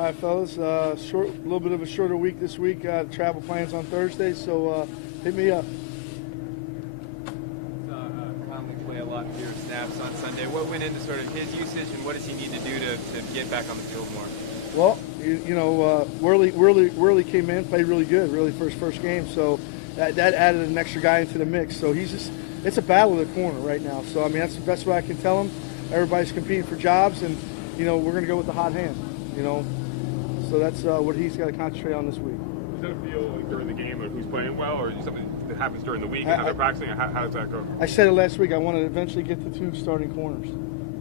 All right, fellas. A little bit of a shorter week this week. Travel plans on Thursday, so hit me up. Conley play a lot fewer snaps on Sunday. What went into sort of his usage, and what does he need to do to get back on the field more? Well, Worley came in, played really good, really for his first game, so that added an extra guy into the mix. So it's a battle of the corner right now. So I mean, that's the best way I can tell him. Everybody's competing for jobs, and we're going to go with the hot hand. So that's what he's got to concentrate on this week. Does that feel like during the game, like who's playing well, or is it something that happens during the week and how they're practicing? How does that go? I said it last week. I want to eventually get the 2 starting corners,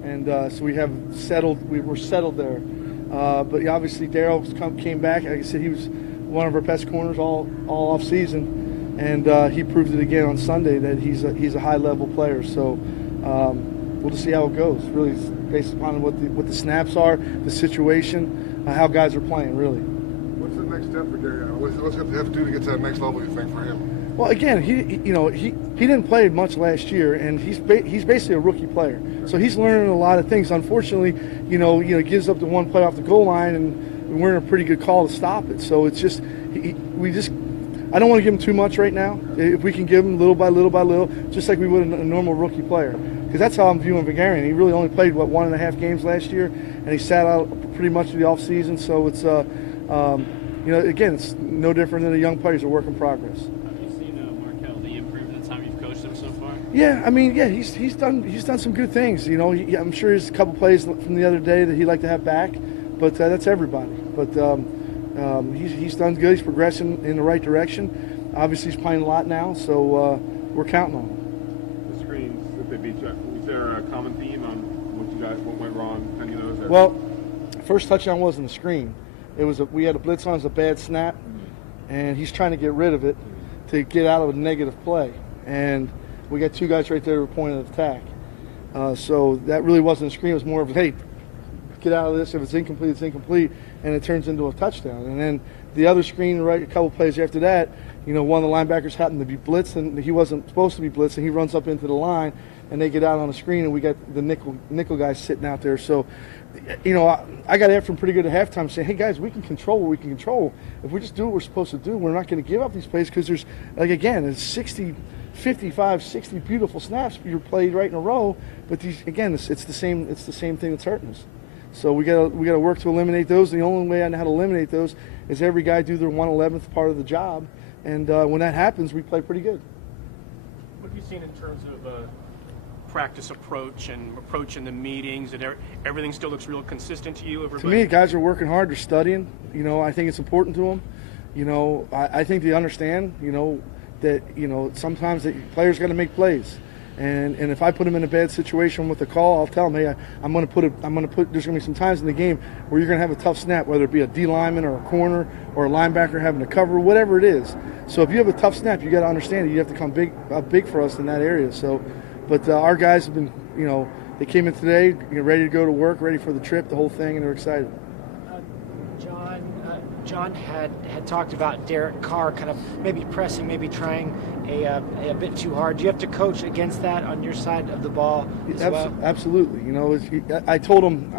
and so we have settled. We're settled there. But obviously, Darryl came back. Like I said, he was one of our best corners all off season, and he proved it again on Sunday that he's a high level player. So we'll just see how it goes. Really, based upon what the snaps are, the situation, how guys are playing. Really. What's the next step for Darryl? What's he have to do to get to that next level? You think for him? Well, again, he didn't play much last year, and he's basically a rookie player. So he's learning a lot of things. Unfortunately, he gives up the one play off the goal line, and we're in a pretty good call to stop it. So it's just I don't want to give him too much right now. If we can give him little by little by little, just like we would a normal rookie player, because that's how I'm viewing Vigarian. He really only played 1.5 games last year, and he sat out pretty much of the off season. So it's again, it's no different than a young player. He's a work in progress. Markel, the improve in the time you've coached him so far? Yeah, I mean, he's done some good things. I'm sure there's a couple plays from the other day that he'd like to have back, but that's everybody. But he's done good. He's progressing in the right direction. Obviously, he's playing a lot now, so we're counting on him. The screens that they beat you. Was there a common theme on what went wrong? Any of those? Well, first touchdown wasn't a screen. It was we had a blitz on, it was a bad snap, and he's trying to get rid of it to get out of a negative play. And we got 2 guys right there who were point of attack. So that really wasn't a screen. It was more of, hey, get out of this. If it's incomplete, it's incomplete, and it turns into a touchdown. And then the other screen, right, a couple plays after that, one of the linebackers happened to be blitzed, and he wasn't supposed to be blitzed, and he runs up into the line, and they get out on the screen, and we got the nickel guys sitting out there. So, I got after him pretty good at halftime saying, hey, guys, we can control what we can control. If we just do what we're supposed to do, we're not going to give up these plays because there's, it's 55, 60 beautiful snaps you're played right in a row. But these, again, it's the same thing that's hurting us. So we got to work to eliminate those. The only way I know how to eliminate those is every guy do their 1/11th part of the job. And when that happens, we play pretty good. What have you seen in terms of practice approach and approach in the meetings, and everything still looks real consistent to you? To me, guys are working hard. They're studying. I think it's important to them. I think they understand, that, sometimes the players got to make plays. And if I put them in a bad situation with a call, I'll tell them, hey, I'm going to put. There's going to be some times in the game where you're going to have a tough snap, whether it be a D lineman or a corner or a linebacker having to cover, whatever it is. So if you have a tough snap, you got to understand that you have to come big for us in that area. So, but our guys have been, they came in today, ready to go to work, ready for the trip, the whole thing, and they're excited. John had talked about Derek Carr kind of maybe pressing, maybe trying a bit too hard. Do you have to coach against that on your side of the ball as well? Absolutely. I told him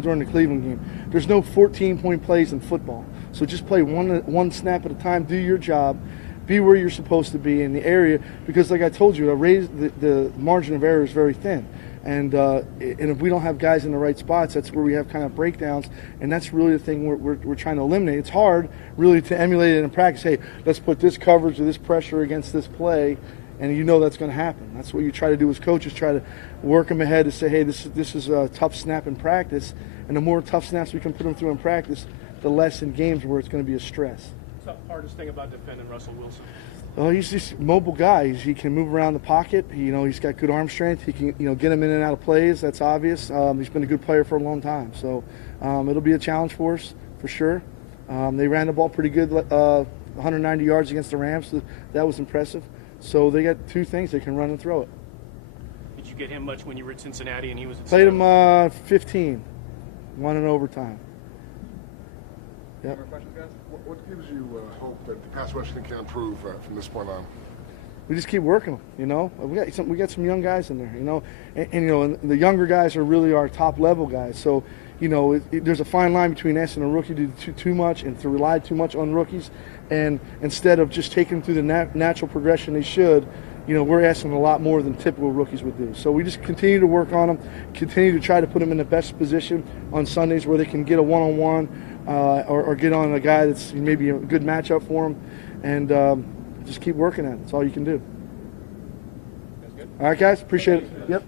during the Cleveland game, there's no 14-point plays in football. So just play one snap at a time, do your job, be where you're supposed to be in the area, because like I told you, the margin of error is very thin. And if we don't have guys in the right spots, that's where we have kind of breakdowns, and that's really the thing we're trying to eliminate. It's hard, really, to emulate it in practice. Hey, let's put this coverage or this pressure against this play, and that's going to happen. That's what you try to do as coaches, try to work them ahead to say, hey, this is a tough snap in practice, and the more tough snaps we can put them through in practice, the less in games where it's going to be a stress. What's the hardest thing about defending Russell Wilson? Well, he's just a mobile guy. He can move around the pocket. He's got good arm strength. He can, get him in and out of plays. That's obvious. He's been a good player for a long time. So it'll be a challenge for us, for sure. They ran the ball pretty good, 190 yards against the Rams. So that was impressive. So they got 2 things. They can run and throw it. Did you get him much when you were at Cincinnati and he was at Played him 15, 1 in overtime. Yep. More questions, guys? What gives you hope that the pass rushing can improve from this point on? We just keep working them. We got some young guys in there. And the younger guys are really our top level guys. So there's a fine line between asking a rookie to do too much and to rely too much on rookies, and instead of just taking them through the natural progression they should, we're asking a lot more than typical rookies would do. So we just continue to work on them, continue to try to put them in the best position on Sundays where they can get a one-on-one or get on a guy that's maybe a good matchup for them, and just keep working at it. That's all you can do. That's good. All right, guys. Appreciate it. Yep.